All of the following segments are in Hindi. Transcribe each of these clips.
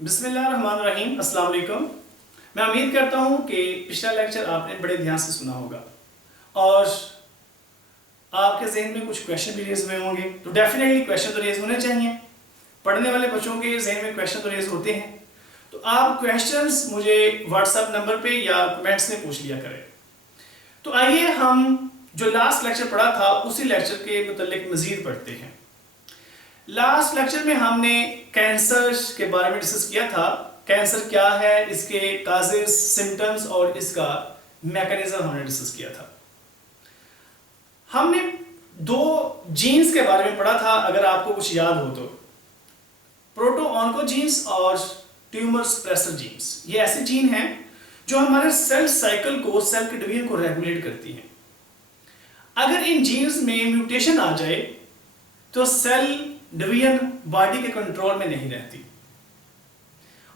बिस्मिल्लाहिर्रहमानिर्रहीम, अस्सलाम वालेकुम। मैं उम्मीद करता हूँ कि पिछला लेक्चर आपने बड़े ध्यान से सुना होगा और आपके जहन में कुछ क्वेश्चन भी रेज हुए होंगे। तो डेफिनेटली क्वेश्चन तो रेज होने चाहिए, पढ़ने वाले बच्चों के जहन में क्वेश्चन तो रेज होते हैं। तो आप क्वेश्चंस मुझे व्हाट्सएप नंबर पे या कमेंट्स में पूछ लिया करें। तो आइए हम जो लास्ट लेक्चर पढ़ा था उसी लेक्चर के मुतालिक मजीद पढ़ते हैं। लास्ट लेक्चर में हमने कैंसर के बारे में डिस्कस किया था। कैंसर क्या है, इसके काजेस, सिम्टम्स और इसका मैकेनिज्म हमने डिस्कस किया था। हमने दो जीन्स के बारे में पढ़ा था, अगर आपको कुछ याद हो तो, प्रोटो ऑन्कोजीन्स और ट्यूमर सप्रेसर जीन्स। ये ऐसे जीन हैं जो हमारे सेल साइकिल को, सेल के डिवीजन को रेगुलेट करती हैं। अगर इन जीन्स में म्यूटेशन आ जाए तो सेल डिवीजन बॉडी के कंट्रोल में नहीं रहती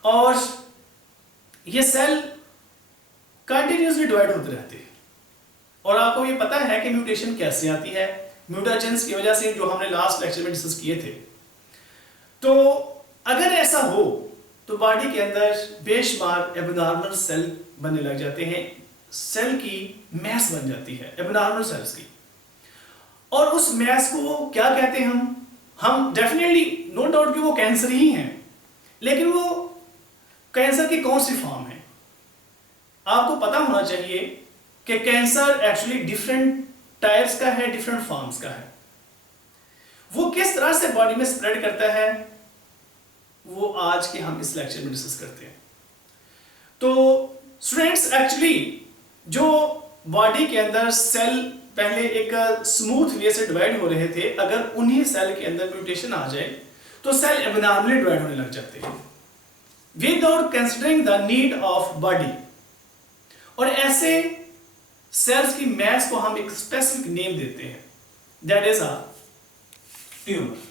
और ये सेल कंटिन्यूसली डिवाइड होते रहते हैं। और आपको ये पता है कि म्यूटेशन कैसे आती है, म्यूटेशंस की वजह से, जो हमने लास्ट लेक्चर में डिस्कस किए थे। तो अगर ऐसा हो तो बॉडी के अंदर बेशुमार एबनॉर्मल सेल बनने लग जाते हैं, सेल की मैस बन जाती है एबनॉर्मल सेल्स की। और उस मैस को क्या कहते हैं हम डेफिनेटली नो डाउट कि वो कैंसर ही हैं, लेकिन वो कैंसर की कौन सी फॉर्म है। आपको पता होना चाहिए कि कैंसर एक्चुअली डिफरेंट टाइप्स का है, डिफरेंट फॉर्म्स का है। वो किस तरह से बॉडी में स्प्रेड करता है वो आज के हम इस लेक्चर में डिस्कस करते हैं। तो स्टूडेंट्स, एक्चुअली जो बॉडी के अंदर सेल पहले एक स्मूथ वे से डिवाइड हो रहे थे, अगर उन्हीं सेल के अंदर म्यूटेशन आ जाए तो सेल एबनॉर्मली डिवाइड होने लग जाते हैं without considering the need of body. और ऐसे सेल्स की मैस को हम एक स्पेसिफिक नेम देते हैं, that is a tumour.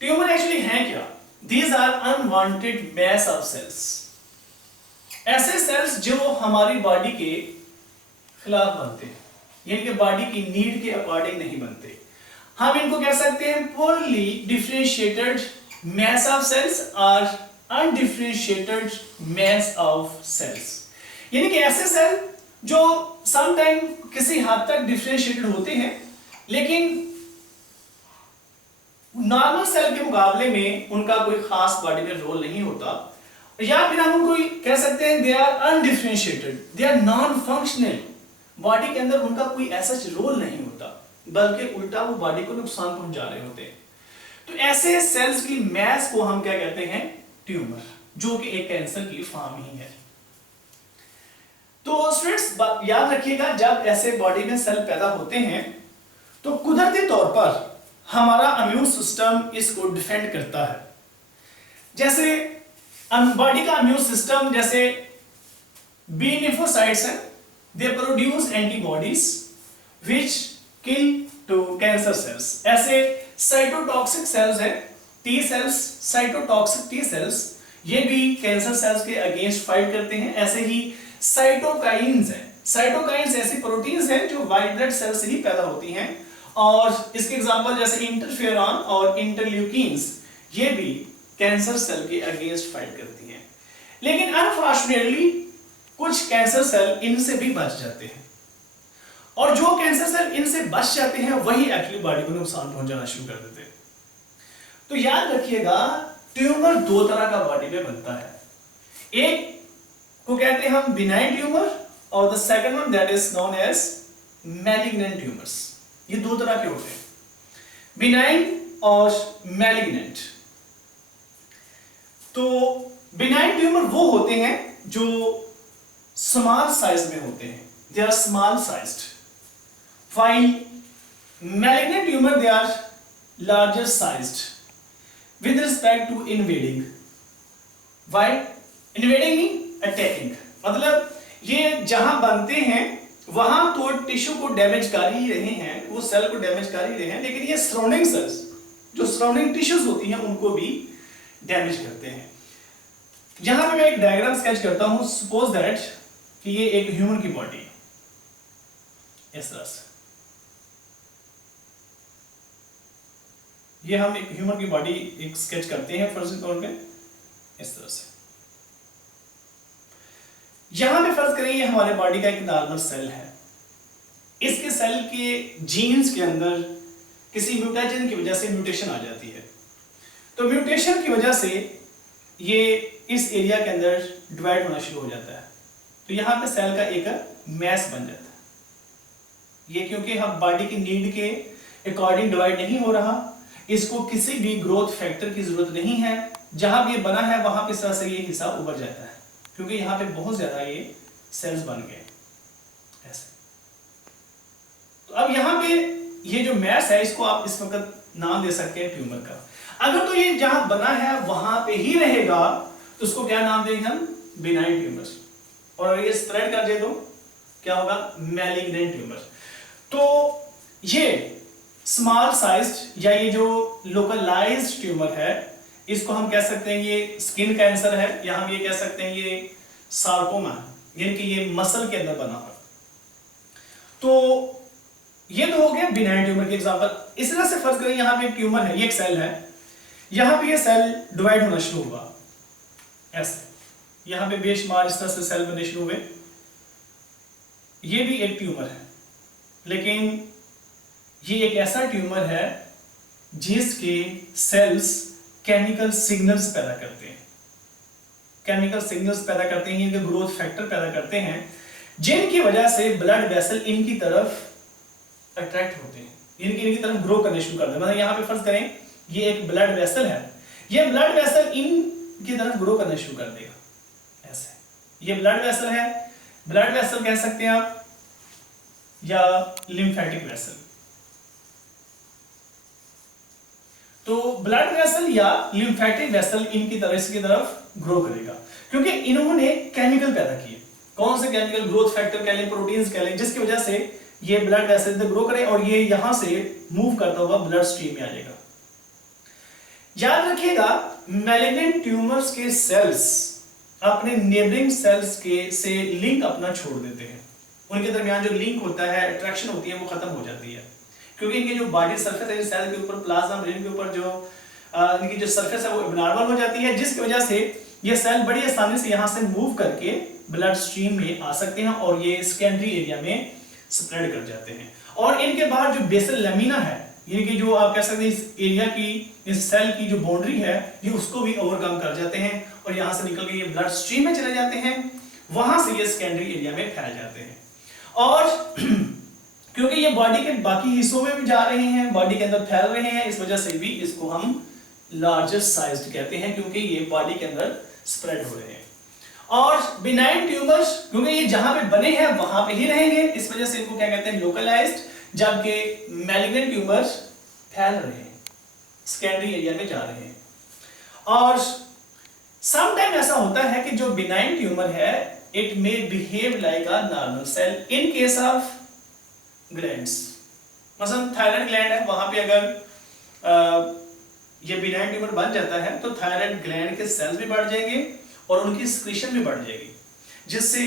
Tumour actually है क्या? These are unwanted mass of cells, ऐसे सेल्स जो हमारी बॉडी के खिलाफ बनते हैं, यानी कि बॉडी की नीड के अकॉर्डिंग नहीं बनते। हम इनको कह सकते हैं poorly differentiated mass of cells और अनडिफरेंशिएटेड मैस ऑफ सेल्स। यानी कि ऐसे सेल जो समटाइम किसी हद तक डिफरेंशिएटेड होते हैं, लेकिन नॉर्मल सेल के मुकाबले में उनका कोई खास बॉडी में रोल नहीं होता, या फिर हम उनको कह सकते हैं they are undifferentiated, they are non functional. Body के अंदर उनका कोई ऐसा रोल नहीं होता, बल्कि उल्टा वो बॉडी को नुकसान पहुंचा रहे होते हैं। तो ऐसे सेल्स की मैस को हम क्या कहते हैं? ट्यूमर, जो कि एक कैंसर की फॉर्म ही है। तो स्टूडेंट्स याद रखिएगा, जब ऐसे बॉडी में सेल पैदा होते हैं तो कुदरती तौर पर हमारा इम्यून सिस्टम इसको डिफेंड करता है। जैसे बॉडी का इम्यून सिस्टम, जैसे बी लिम्फोसाइट्स हैं, they produce antibodies which kill to cancer cells. ऐसे साइटोटॉक्सिक सेल्स हैं, T cells, cytotoxic T cells, ये भी कैंसर सेल्स के अगेंस्ट फाइट करते हैं। ऐसे ही साइटोकाइंस हैं, साइटोकाइंस ऐसी प्रोटीन्स हैं जो व्हाइट ब्लड सेल से ही पैदा होती हैं, और इसके एग्जांपल जैसे इंटरफेरॉन और इंटरल्यूकिन्स, ये भी कैंसर सेल के अगेंस्ट फाइट करती हैं। लेकिन अनफॉर्चुनेटली कुछ कैंसर सेल इनसे भी बच जाते हैं, और जो कैंसर सेल इनसे बच जाते हैं वही एक्चुअली बॉडी को नुकसान पहुंचाना शुरू कर देते हैं। तो याद रखिएगा, ट्यूमर दो तरह का बॉडी में बनता है। एक को कहते हैं हम बिनाइन ट्यूमर, और the second one that is known as malignant tumours. ये दो तरह के होते हैं, बिनाइन और मैलिग्नेंट। तो बिनाइन ट्यूमर वो होते हैं जो स्मॉल साइज में होते हैं, they are small sized, while malignant tumor they are larger sized with respect to invading. Why? Invading mean attacking, मतलब ये जहां बनते हैं वहां तो टिश्यू को डैमेज कर ही रहे हैं, वो सेल को डैमेज कर ही रहे हैं, लेकिन ये सराउंडिंग सेल्स, जो सराउंडिंग टिश्यूज होती हैं, उनको भी डैमेज करते हैं। यहां पे मैं एक डायग्राम स्केच करता हूं। सपोज दैट कि ये एक ह्यूमन की बॉडी है, इस तरह से ये हम एक ह्यूमन की बॉडी एक स्केच करते हैं फर्ज के तौर पे इस तरह से। यहां पे फर्ज करें ये हमारे बॉडी का एक नॉर्मल सेल है, इसके सेल के जीन्स के अंदर किसी म्यूटेशन की वजह से म्यूटेशन आ जाती है, तो म्यूटेशन की वजह से ये इस एरिया के अंदर डिवाइड होना शुरू हो जाता है, तो यहाँ पे सेल का एक मैस बन जाता है। ये क्योंकि हम बॉडी की नीड के अकॉर्डिंग डिवाइड नहीं हो रहा, इसको किसी भी ग्रोथ फैक्टर की जरूरत नहीं है, जहां भी ये बना है वहां पे इस तरह से ये हिस्सा उभर जाता है, क्योंकि यहाँ पे बहुत ज्यादा ये सेल्स बन गए ऐसे। तो अब यहाँ पे ये जो मैस है इसको आप इस वक्त नाम दे सकते हैं ट्यूमर का। अगर तो ये जहां बना है वहां पे ही रहेगा तो उसको क्या नाम देंगे हम, बिनाइन ट्यूमर। और अगर ये स्प्रेड कर दे तो क्या होगा, मैलिग्नेंट ट्यूमर। तो ये स्मॉल साइज्ड या ये जो लोकलाइज्ड ट्यूमर है इसको हम कह सकते हैं ये स्किन कैंसर है, या हम ये कह सकते हैं ये सार्कोमा, यानी कि ये मसल के अंदर बना हुआ। तो ये तो हो गया बिनाइन ट्यूमर के एग्जांपल। इस तरह से फर्ज करें यहाँ पे एक ट्यूमर है, ये एक सेल है, यहाँ पे ये सेल डिवाइड होना शुरू हुआ ऐसे, यहाँ पे बेशुमार इस तरह से सेल बनने शुरू हुए। ये भी एक ट्यूमर है, लेकिन ये एक ऐसा ट्यूमर है जिसके सेल्स केमिकल सिग्नल्स पैदा करते हैं, केमिकल सिग्नल्स पैदा करते हैं, इनके ग्रोथ फैक्टर पैदा करते हैं, जिनकी वजह से ब्लड वेसल इनकी तरफ अट्रैक्ट होते हैं, इनकी तरफ ग्रो करने शुरू करते हैं। मतलब यहाँ पे फर्ज करें ये एक ब्लड वेसल है, ये ब्लड वेसल इनकी तरफ ग्रो करना शुरू कर देगा ऐसे। ये ब्लड वेसल है, ब्लड वेसल कह सकते हैं आप, या लिम्फेटिक वेसल। तो ब्लड वेसल या लिम्फेटिक वेसल इनकी तरफ इसकी तरफ ग्रो करेगा, क्योंकि इन्होंने केमिकल पैदा किए। कौन से केमिकल, ग्रोथ फैक्टर कह लें, प्रोटीन्स कह लें, जिसकी वजह से ये ब्लड वेसल ग्रो करे और ये यहां से मूव करता हुआ ब्लड स्ट्रीम में आ जाएगा। याद रखिएगा मैलिग्नेंट ट्यूमर्स के सेल्स अपने नेबरिंग सेल्स के से लिंक अपना छोड़ देते हैं, उनके दरमियान जो लिंक होता है, अट्रैक्शन होती है, वो खत्म हो जाती है, क्योंकि इनकी जो बॉडी सरफेस है सेल के ऊपर, प्लाज्मा मेम्ब्रेन के ऊपर जो इनकी जो सरफेस है वो एबनॉर्मल हो जाती है, जिसकी वजह से ये सेल बड़ी आसानी से यहाँ से मूव करके ब्लड स्ट्रीम में आ सकते हैं और ये सेकेंडरी एरिया में स्प्रेड कर जाते हैं। और इनके बाद जो बेसल लैमिना है, यानी कि जो आप कह सकते हैं इस एरिया की, इस सेल की जो बाउंड्री है, ये उसको भी ओवरकम कर जाते हैं और यहाँ से निकल के ये ब्लड स्ट्रीम में चले जाते हैं, वहां से ये सेकेंडरी एरिया में फैल जाते हैं। और क्योंकि ये बॉडी के बाकी हिस्सों में भी जा रहे हैं, बॉडी के अंदर फैल रहे हैं, इस वजह से भी इसको हम लार्जेस्ट साइज्ड कहते हैं, क्योंकि ये बॉडी के अंदर स्प्रेड हो रहे हैं। और बिनाइन ट्यूमर्स क्योंकि ये जहां पे बने हैं वहां पे ही रहेंगे, इस वजह से इनको क्या कहते हैं, लोकलाइज्ड, जबकि मैलिग्नेंट ट्यूमर्स फैल रहे हैं, सेकेंडरी एरिया में जा रहे हैं। और समटाइम ऐसा होता है कि जो बिनाइन ट्यूमर है it may behave like a normal cell in case of glands. मसलन थायराइड ग्लैंड है, वहां पे अगर ये बिनाइन ट्यूमर बन जाता है तो थायराइड ग्लैंड के सेल्स भी बढ़ जाएंगे और उनकी सिक्रीशन भी बढ़ जाएगी, जिससे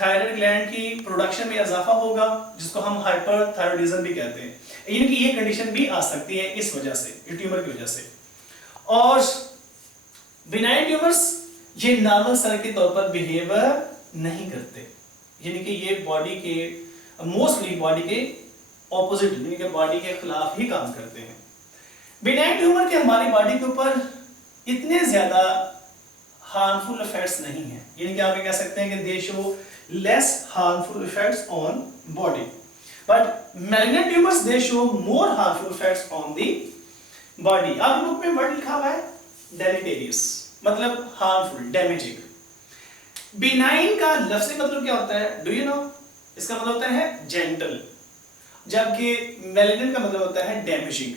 थायराइड ग्लैंड की प्रोडक्शन में इजाफा होगा, जिसको हम हाइपरथायराइडिज्म भी कहते हैं। इनकी ये कंडीशन भी आ सकती है इस वजह से, ट्यूमर की वजह से। और बिनाइन ट्यूमर्स ये नॉर्मल सेल के तौर पर बिहेव नहीं करते, यानी कि ये बॉडी के मोस्टली बॉडी के ऑपोजिट, यानी कि बॉडी के खिलाफ ही काम करते हैं। बिनाइन ट्यूमर के हमारी बॉडी के ऊपर इतने ज्यादा हार्मफुल इफेक्ट्स नहीं है, यानी कि आप ये कह सकते हैं कि दे show less harmful effects on body, but malignant tumours they show more harmful effects on the body. आप बुक में वर्ड लिखा हुआ है डेलेटेरियस, मतलब हार्मफुल, डैमेजिंग। बिनाइन का लफ्ज़ी मतलब क्या होता है, डू यू नो? इसका मतलब होता है जेंटल, जबकि मैलिग्नेंट का मतलब होता है डैमेजिंग,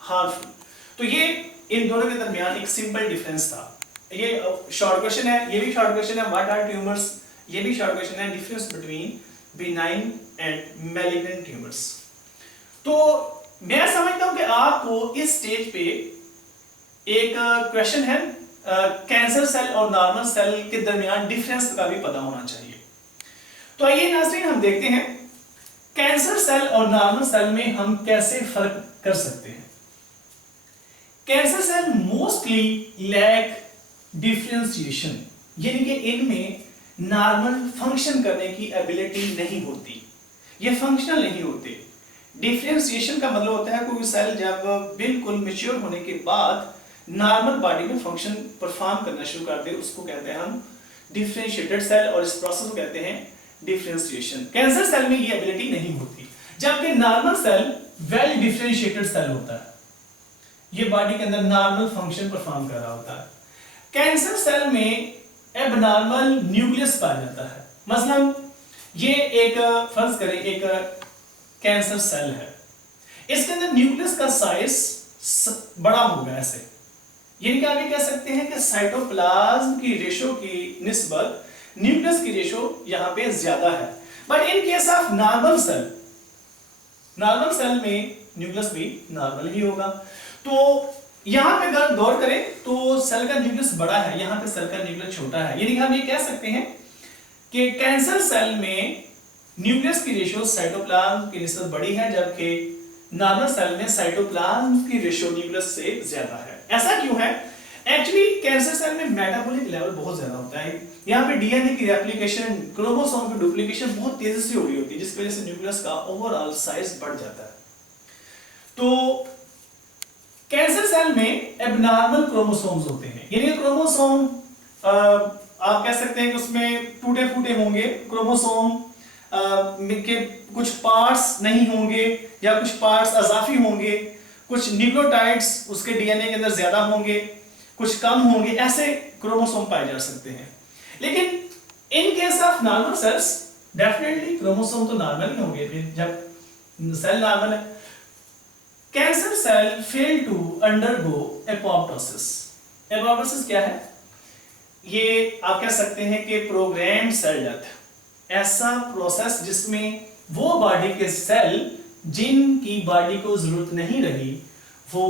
हार्मफुल। तो ये इन दोनों के दरमियान एक सिंपल डिफरेंस था। ये शॉर्ट क्वेश्चन है, ये भी शॉर्ट क्वेश्चन है, व्हाट आर ट्यूमर्स, ये भी शॉर्ट क्वेश्चन है, difference between benign and malignant tumours. तो मैं समझता हूं कि आपको इस स्टेज पे एक क्वेश्चन है कैंसर सेल और नॉर्मल सेल के दरमियान डिफरेंस का भी पता होना चाहिए। तो आइए नाज़रीन हम देखते हैं कैंसर सेल और नॉर्मल सेल में हम कैसे फर्क कर सकते हैं। Cancer cell mostly lack differentiation, यानी कि इनमें नॉर्मल फंक्शन करने की एबिलिटी नहीं होती, ये फंक्शनल नहीं होते। डिफरेंशिएशन का मतलब होता है कोई सेल जब बिल्कुल मैच्योर होने के बाद नॉर्मल बॉडी में फंक्शन परफॉर्म करना शुरू करते हैं, उसको कहते हैं हम डिफरेंशिएटेड सेल, और इस प्रोसेस को कहते हैं डिफरेंशिएशन। कैंसर सेल में ये एबिलिटी नहीं होती, जबकि normal cell well differentiated cell होता है, ये बॉडी के अंदर नॉर्मल फंक्शन परफॉर्म कर रहा होता है। कैंसर सेल में एबनॉर्मल न्यूक्लियस पाया जाता है। मसलन ये एक फर्ज करें एक कैंसर सेल है, इसके अंदर न्यूक्लियस का साइज बड़ा होगा ऐसे, यानी कि आप ये कह सकते हैं कि साइटोप्लाज्म की रेशो की निस्बत न्यूक्लियस की रेशो यहां पे ज्यादा है। But in case of normal cell में न्यूक्लियस भी नॉर्मल ही होगा। तो यहां पे अगर गौर करें तो सेल का न्यूक्लियस बड़ा है, यहां पे सेल का न्यूक्लियस छोटा है, यानी कि हम ये कह सकते हैं कि कैंसर सेल में न्यूक्लियस की रेशो साइटोप्लाज्म की निस्बत बड़ी है, जबकि नॉर्मल सेल में साइटोप्लाज्म की रेशो न्यूक्लियस से ज्यादा है। ऐसा क्यों है? एक्चुअली कैंसर सेल में मेटाबॉलिक लेवल बहुत ज्यादा होता है, यहाँ पे डीएनए की रेप्लिकेशन, क्रोमोसोम की डुप्लीकेशन बहुत तेजी से हो रही होती है, जिसकी वजह से न्यूक्लियस का ओवरऑल साइज बढ़ जाता है। तो कैंसर सेल में एबनॉर्मल क्रोमोसोम्स होते हैं, यानी क्रोमोसोम आप कह सकते हैं कि उसमें टूटे फूटे होंगे, क्रोमोसोम के कुछ पार्ट्स नहीं होंगे या कुछ पार्ट्स अजाफी होंगे, कुछ न्यूक्लियोटाइड्स उसके डीएनए के अंदर ज्यादा होंगे, कुछ कम होंगे, ऐसे क्रोमोसोम पाए जा सकते हैं। लेकिन in case of normal cells definitely chromosome तो नॉर्मल ही होंगे, फिर जब सेल नॉर्मल है। Cancer cell fail to undergo apoptosis. Apoptosis क्या है? ये आप कह सकते हैं कि प्रोग्राम्ड सेल डेथ, ऐसा प्रोसेस जिसमें वो बॉडी के सेल जिनकी बॉडी को जरूरत नहीं रही वो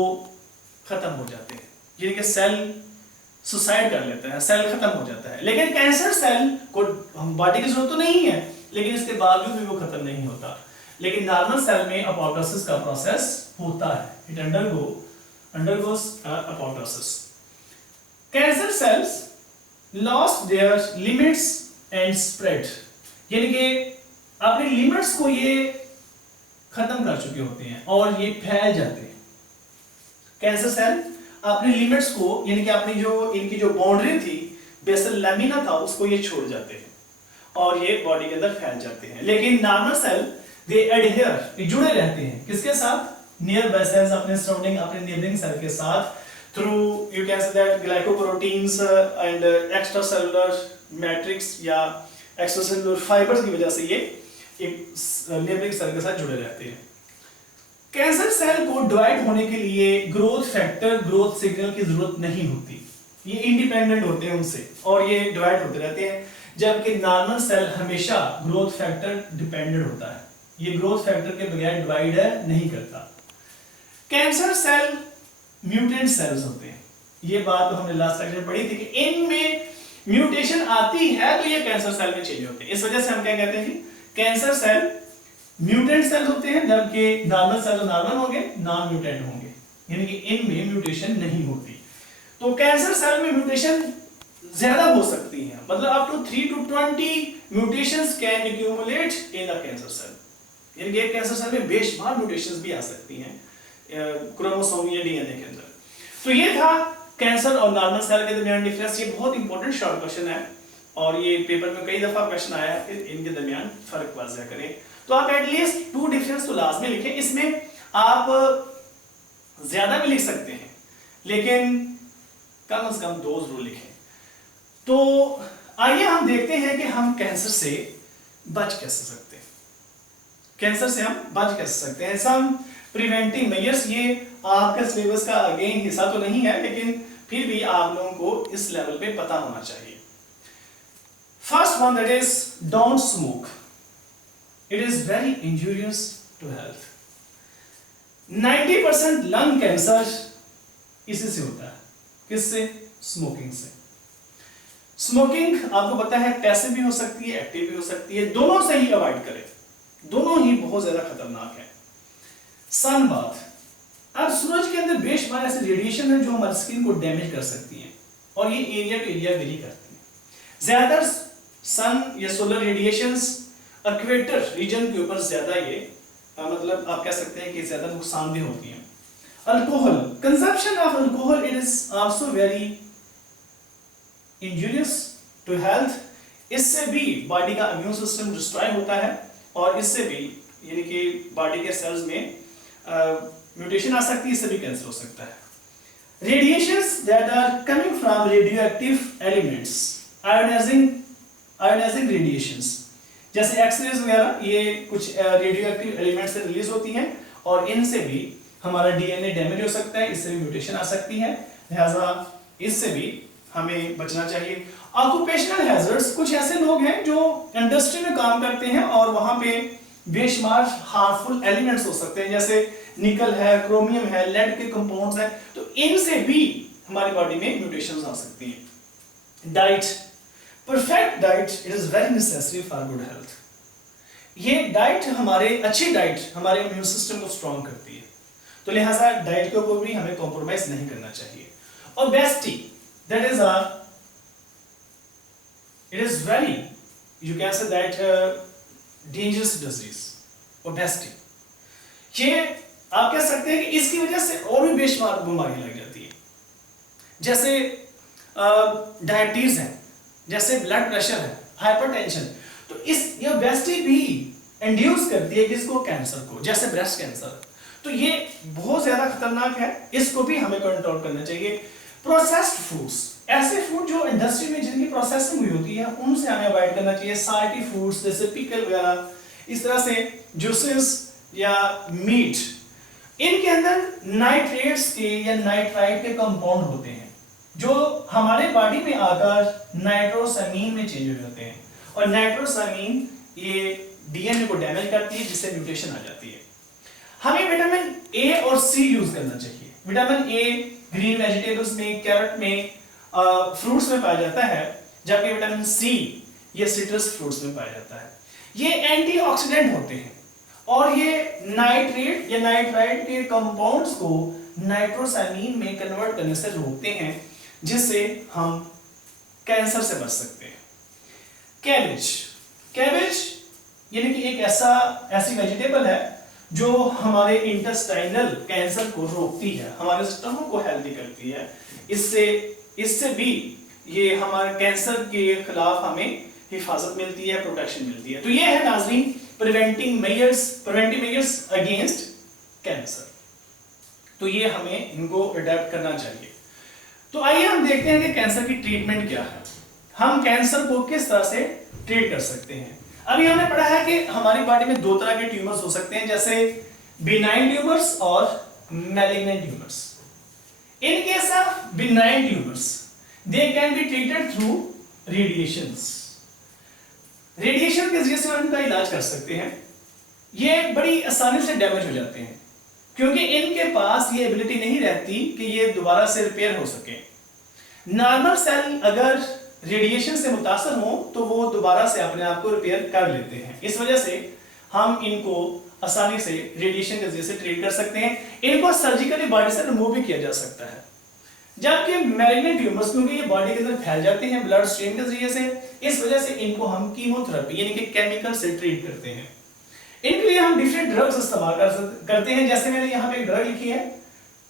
खत्म हो जाते हैं, यानी कि सेल सुसाइड कर लेता है, सेल खत्म हो जाता है। लेकिन कैंसर सेल को बॉडी की जरूरत तो नहीं है, लेकिन इसके बावजूद भी वो खत्म नहीं होता। लेकिन नॉर्मल सेल में अपोप्टोसिस का प्रोसेस होता है, it undergoes apoptosis. Cancer cells lost their limits and spread, यानी कि अपनी लिमिट्स को ये खत्म कर चुके होते हैं और ये फैल जाते हैं। कैंसर सेल अपनी लिमिट्स को, यानी कि अपनी जो इनकी जो बाउंड्री थी, बेसल लैमिना था, उसको ये छोड़ जाते हैं और ये बॉडी के अंदर फैल जाते हैं। लेकिन नॉर्मल सेल दे एडहेयर, ये जुड़े रहते हैं किसके साथ? नियर बाय सेल्स, अपने सराउंडिंग, अपने नेबरिंग सेल के साथ, through you can say that glycoproteins and extra cellular matrix या एक्स्ट्रासेलुलर फाइबर्स की वजह से ये एक नेबरिंग सेल के साथ जुड़े रहते हैं। कैंसर सेल को डिवाइड होने के लिए ग्रोथ फैक्टर, ग्रोथ सिग्नल की जरूरत नहीं होती, ये इंडिपेंडेंट होते हैं उनसे और ये डिवाइड होते रहते हैं, जबकि नॉर्मल सेल हमेशा ग्रोथ फैक्टर डिपेंडेंट होता है, ये ग्रोथ फैक्टर के बगैर डिवाइड नहीं करता। कैंसर सेल म्यूटेंट सेल्स होते हैं, ये बात तो हमने लास्ट लेक्चर में पढ़ी थी कि इनमें म्यूटेशन आती है तो ये कैंसर सेल में चेंज होते हैं। इस वजह से हम क्या कहते हैं जी, कैंसर सेल म्यूटेंट सेल होते हैं, जबकि नॉर्मल सेल नॉर्मल होंगे, नॉन म्यूटेंट होंगे, यानी कि इनमें म्यूटेशन नहीं होती। तो कैंसर सेल में म्यूटेशन ज्यादा हो सकती है, मतलब up to 3 to 20 mutations can accumulate in a cancer cell, यानी कि कैंसर सेल में बेशुमार म्यूटेशंस भी आ सकती हैं क्रोमोसोम या डीएनए के अंदर। तो ये था कैंसर और नॉर्मल सेल के दरमियान डिफरेंस। ये बहुत इंपॉर्टेंट शॉर्ट क्वेश्चन है और ये पेपर में कई दफा क्वेश्चन आया है कि इनके दरमियान फर्क वाज़ेह करें। तो आप एटलीस्ट 2 डिफरेंस तो लाजमी लिखें, इसमें आप ज्यादा भी लिख सकते हैं लेकिन कम से कम 2 जरूर लिखें। तो आइए हम देखते हैं कि हम कैंसर से बच कैसे सकते हैं, कैंसर से हम बच कैसे सकते हैं। सम प्रिवेंटिव मेजर्स, ये आपके सिलेबस का अगेन हिस्सा तो नहीं है, लेकिन फिर भी आप लोगों को इस लेवल पे पता होना चाहिए। First one, that is don't smoke, it is very injurious to health. 90% lung cancer इसी से होता है, किससे? स्मोकिंग से। स्मोकिंग आपको पता है पैसिव भी हो सकती है, एक्टिव भी हो सकती है, दोनों से ही अवॉइड करें, दोनों ही बहुत ज्यादा खतरनाक है। सन बाथ, अब सूरज के अंदर बेशुमार ऐसे रेडिएशन है जो हमारी स्किन को डैमेज कर सकती हैं और ये एरिया टू एरिया वेरी करती हैं। ज्यादातर सन या सोलर रेडिएशंस इक्वेटर रीजन के ऊपर ज्यादा ये मतलब आप कह सकते हैं कि ज्यादा नुकसानदेह होती हैं। Alcohol, consumption of alcohol it is also very injurious to health. इससे भी बॉडी का इम्यून सिस्टम डिस्ट्रॉय होता है और इससे भी यानी कि बॉडी के सेल्स में म्यूटेशन आ सकती है, इससे भी कैंसर हो सकता है। Radiations that are coming from radioactive elements, ionizing radiations जैसे एक्सरेज वगैरह, ये कुछ रेडियोएक्टिव एलिमेंट से रिलीज होती हैं और इनसे भी हमारा डीएनए डैमेज हो सकता है, इससे भी म्यूटेशन आ सकती है, लिहाजा इससे भी हमें बचना चाहिए। ऑक्यूपेशनल हैजर्ड्स, कुछ ऐसे लोग हैं जो इंडस्ट्री में काम करते हैं और वहां पे बेशुमार हार्मफुल एलिमेंट्स हो सकते हैं, जैसे निकल है, क्रोमियम है, लेड के कंपाउंड्स हैं, तो इनसे भी हमारी बॉडी में म्यूटेशंस आ सकती हैं। Diet, perfect diet it is very necessary for good health. ये डाइट अच्छी डाइट हमारे इम्यून सिस्टम को स्ट्रॉन्ग करती है, तो लिहाजा डाइट के ऊपर भी हमें कॉम्प्रोमाइज नहीं करना चाहिए। Obesity that is it is very, you can say that dangerous disease, obesity। ये आप कह सकते हैं कि इसकी वजह से और भी बेशुमार बीमारी लग जाती है, जैसे डायबिटीज है, जैसे ब्लड प्रेशर है, हाइपरटेंशन। तो ये ओबेसिटी भी इंड्यूस करती है किसको, कैंसर को, जैसे ब्रेस्ट कैंसर। तो ये बहुत ज्यादा खतरनाक है, इसको भी हमें कंट्रोल करना चाहिए। प्रोसेस्ड फूड्स, ऐसे फूड जो इंडस्ट्री में जिनकी प्रोसेसिंग हुई होती है उनसे हमें अवॉइड करना चाहिए। साल्टी फूड्स जैसे पिकल वगैरह, इस तरह से जूसेस या मीट, इनके अंदर नाइट्रेट्स के या नाइट्राइट के कंपाउंड होते हैं जो हमारे बॉडी में आकर नाइट्रोसामीन में चेंज हो जाते हैं और नाइट्रोसामीन ये डीएनए को डैमेज करती है, जिससे म्यूटेशन आ जाती है। हमें विटामिन ए और सी यूज करना चाहिए। विटामिन ए ग्रीन वेजिटेबल्स में, कैरेट में, फ्रूट्स में पाया जाता है, जबकि विटामिन सी ये सिट्रस फ्रूट्स में पाया जाता है। ये एंटीऑक्सीडेंट होते हैं और ये नाइट्रेट या नाइट्राइट के कंपाउंड्स को नाइट्रोसामीन में कन्वर्ट करने से रोकते हैं, जिससे हम कैंसर से बच सकते हैं। कैबेज यानी कि एक ऐसी वेजिटेबल है जो हमारे इंटेस्टाइनल कैंसर को रोकती है, हमारे स्टमक को हेल्दी करती है। इससे भी ये हमारे कैंसर के खिलाफ हमें हिफाजत मिलती है, प्रोटेक्शन मिलती है। तो ये है नाज़रीन प्रिवेंटिव मेजर्स अगेंस्ट कैंसर। तो ये हमें इनको अडॉप्ट करना चाहिए। तो आइए हम देखते हैं कि कैंसर की ट्रीटमेंट क्या है, हम कैंसर को किस तरह से ट्रीट कर सकते हैं। अभी हमने पढ़ा है कि हमारी बॉडी में दो तरह के ट्यूमर्स हो सकते हैं, जैसे बिनाइन ट्यूमर्स और malignant tumours. In case of benign tumors, they can be treated through radiations. Radiation के जरिए से हम इनका इलाज कर सकते हैं। ये बड़ी आसानी से डैमेज हो जाते हैं क्योंकि इनके पास ये एबिलिटी नहीं रहती कि ये दोबारा से रिपेयर हो सके। नॉर्मल सेल अगर रेडिएशन से मुतासर हो तो वो दोबारा से अपने आप को रिपेयर कर लेते हैं। इस वजह से हम इनको आसानी से रेडिएशन के जरिए से ट्रीट कर सकते हैं। इनको सर्जिकली बॉडी से रिमूव भी किया जा सकता है। जबकि मैलिग्नेंट ट्यूमर्स, क्योंकि ये बॉडी के अंदर फैल जाते हैं ब्लड स्ट्रीम के जरिए से, इस वजह से इनको हम कीमोथेरेपी यानी कि केमिकल से ट्रीट करते हैं। इनके लिए हम डिफरेंट ड्रग्स इस्तेमाल करते हैं, जैसे मैंने यहाँ पे एक ड्रग लिखी है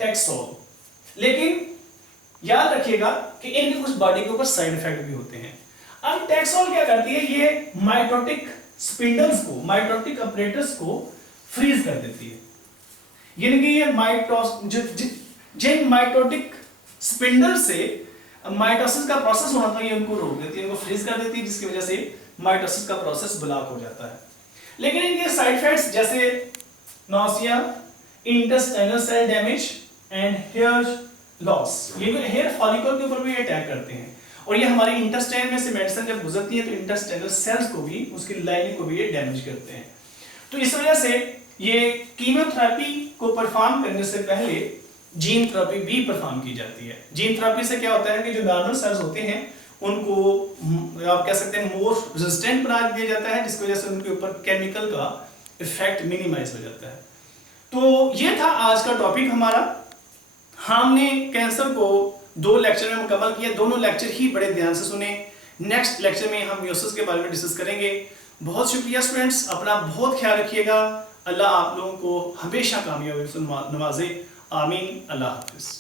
टेक्सोल। लेकिन याद रखिएगा कि इनके कुछ बॉडी के ऊपर साइड इफेक्ट भी होते हैं। अब टेक्सोल क्या करती है, ये माइटोटिक स्पिंडल्स को, माइटोटिक अपरेटस को फ्रीज कर देती है। यानी कि ये जिन माइटोटिक स्पिंडल से माइटोसिस का प्रोसेस होना था, ये उनको रोक देती है, इनको फ्रीज कर देती है, जिसकी वजह से माइटोसिस का प्रोसेस ब्लॉक हो जाता है। लेकिन इनके साइड इफेक्ट्स जैसे nausea, intestinal cell damage and hair loss, ये हेयर फॉलिकल के ऊपर भी अटैक करते हैं। और ये हमारे इंटेस्टाइन में से मेडिसिन जब गुजरती है तो इंटेस्टाइनल सेल्स को भी, उसकी लाइनिंग को भी ये डैमेज करते हैं। तो इस वजह से ये कीमोथेरेपी को परफॉर्म करने से पहले जीन थेरेपी भी परफॉर्म की जाती है। जीन थेरेपी से क्या होता है कि जो नॉर्मल सेल्स होते हैं उनको आप कह सकते हैं मोर रेजिस्टेंट बना दिया जाता है, जिसकी वजह से उनके ऊपर केमिकल का इफेक्ट मिनिमाइज हो जाता है। तो ये था आज का टॉपिक हमारा। हमने कैंसर को 2 लेक्चर में मुकम्मल किया, दोनों लेक्चर ही बड़े ध्यान से सुने। नेक्स्ट लेक्चर में हम मियोसिस के बारे में डिस्कस करेंगे। बहुत शुक्रिया स्टूडेंट्स, अपना बहुत ख्याल रखिएगा। अल्लाह आप लोगों को हमेशा कामयाबी से नवाजे। आमीन। अल्लाह हाफिज़।